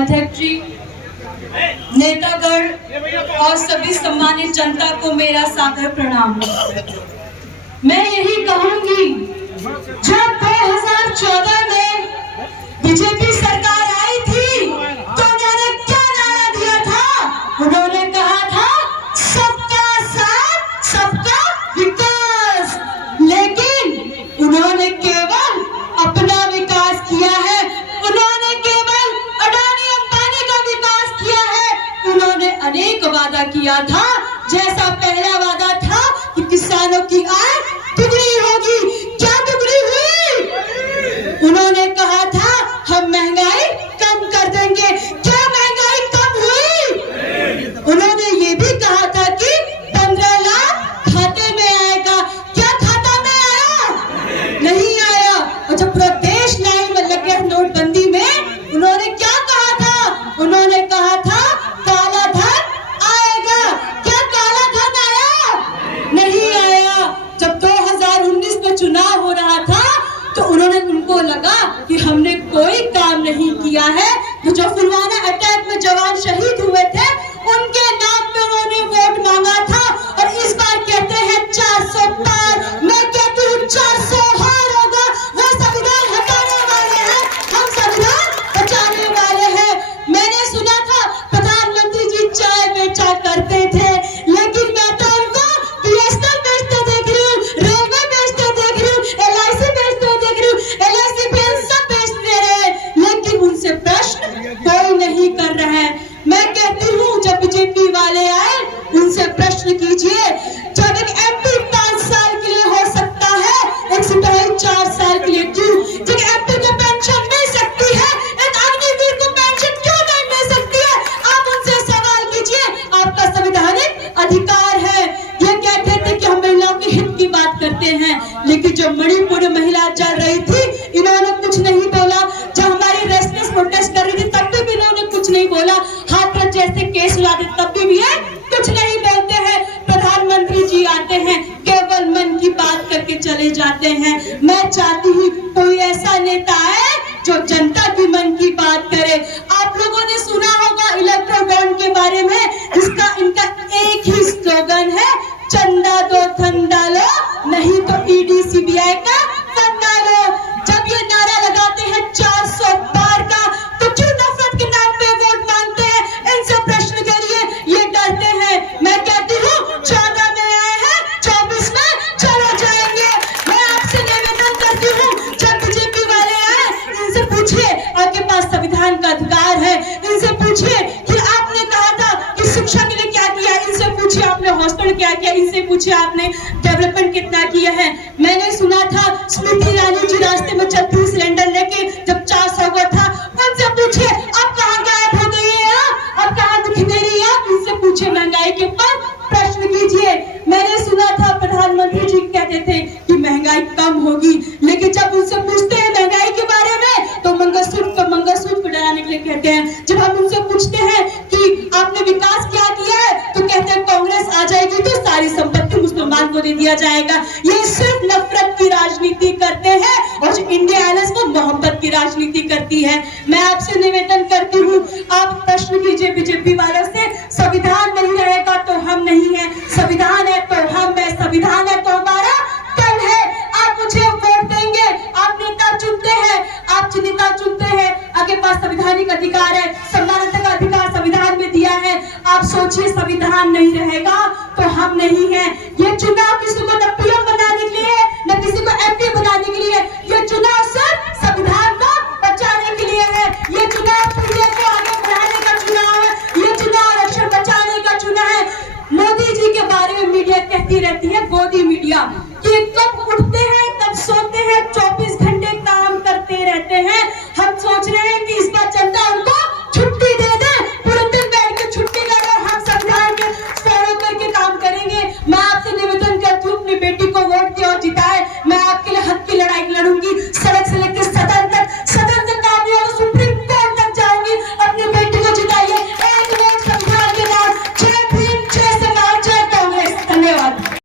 अध्यक्ष जी, नेतागण और सभी सम्मानित जनता को मेरा सादर प्रणाम। मैं यही कहूंगी, जब 2014 में बीजेपी सरकार आई थी तो उन्होंने क्या नारा दिया था? उन्होंने कहा था सबका साथ सबका विकास, लेकिन उन्होंने केवल अपना विकास किया है। उन्होंने केवल अडानी अंबानी का विकास किया है। उन्होंने अनेक वादा किया था, जैसा पहला वादा था कि किसानों की आय दुगनी होगी। क्या दुगनी हुई? उन्होंने कहा था हम महंगाई कम कर देंगे। क्या महंगाई कम हुई? उन्होंने ये भी कहा था कि 15 लाख खाते में आएगा। क्या खाता में आया? नहीं आया। और जब पूरा देश लाइन में लग गया नोटबंदी में, उन्होंने क्या कहा था? उन्होंने कहा था काला धन आएगा। क्या काला धन आया? नहीं आया। जब 2019 में चुनाव हो रहा था तो उनको लगा कि हमने कोई काम नहीं किया है। तो जो पुलवामा अटैक में जवान शहीद हुए थे, उनके नाम पे उन्होंने वोट मांगा था। और इस बार कहते हैं 400 पार। मैं कहती हूँ 400 हार होगा। वो संविधान हटाने वाले हैं, हम संविधान बचाने वाले हैं। मैंने सुना था प्रधानमंत्री जी चाय बेचा करते थे, लेकिन मैं तो उनको बीएसएनएल बेचते देख रही हूँ, रेलवे बेचते देख रही हूँ, LIC बेचते देख रही हूँ। LIC सब बेचते रहे, लेकिन उनसे प्रश्न कोई नहीं कर रहा है। मैं कहती हूँ जब बीजेपी वाले आए, उनसे प्रश्न कीजिए। जब एक MP 5 साल के लिए हो सकता है, एक सिपाही 4 साल के लिए क्यों? जब MP को पेंशन मिल सकती है, एक अग्निवीर को पेंशन क्यों नहीं मिल सकती है? आप उनसे सवाल कीजिए। आपका संवैधानिक अधिकार है। ये कहते थे कि हम महिलाओं के हित की बात करते हैं, लेकिन जब मणिपुर महिला चल रही थी, इन्होंने कुछ नहीं बोला। जब हमारी रेस्टलेस प्रोटेस्ट कर रही थी, तब भी इन्होंने कुछ नहीं बोला। हाथरस जैसे केस ला दे, तब भी है कुछ नहीं बोलते हैं। प्रधानमंत्री जी आते हैं, केवल मन की बात करके चले जाते हैं। मैं चाहती हूँ कोई ऐसा नेता है जो जनता की मन की बात करे। आप लोगों ने सुना होगा इलेक्ट्रो बॉन्ड के बारे में, जिसका इनका एक ही स्लोगन है, चंदा दो धंधा लो, नहीं तो ED CBI का फंदा लो। जब ये नारा लगाते हैं 400 पार का, तो क्यों नफरत के नाम पे वोट मांगते हैं? इनसे प्रश्न करिए। ये डरते हैं। मैं कहती हूँ 14 में आए हैं, 24 में चले जाएंगे। मैं आपसे निवेदन करती हूँ, जब बीजेपी वाले आए, इनसे पूछिए, आपके पास संविधान का अधिकार है। इनसे पूछिए कि आपने कहा था कि शिक्षा के लिए क्या किया। इनसे पूछिए आपने हॉस्टल क्या किया। इनसे पूछिए आपने डेवलपमेंट कितना किया है। मैंने सुना था स्मृति ईरानी जी रास्ते में चलती हुई सिलेंडर लेके जब 400 हुआ था, उनसे पूछिए अब कहाँ गायब हो गई है, अब कहाँ दिख नहीं रही है। उनसे पूछिए, महंगाई के ऊपर प्रश्न कीजिए। मैंने सुना था प्रधानमंत्री जी कहते थे कि महंगाई कम होगी, लेकिन जब उनसे पूछते हैं महंगाई के बारे में, तो मंगलसूत्र को डराने के लिए कहते हैं। जब हम उनसे पूछते हैं कि आपने विकास क्या किया है, तो कहते हैं कांग्रेस आ जाएगी तो सारी संपत्ति मुसलमान को दे दिया जाएगा। ये सिर्फ नफरत की राजनीति करते हैं, और जो इंडिया अलायंस वो मोहब्बत की राजनीति करती है। मैं आपसे निवेदन करती हूँ, आप प्रश्न कीजिए बीजेपी वालों से। संविधान नहीं रहेगा तो हम नहीं है, संविधान है तो हम है, संविधान है तो हमारा कल है। आप मुझे वोट देंगे, आप नेता चुनते हैं, आप नेता चुनते हैं, आपके पास संवैधानिक अधिकार है, समानता का अधिकार संविधान में दिया है। आप सोचिए संविधान नहीं रहेगा तो हम नहीं है। ये चुनाव किसी को न PM बनाने के लिए, न किसी को MP बनाने के लिए, ये चुनाव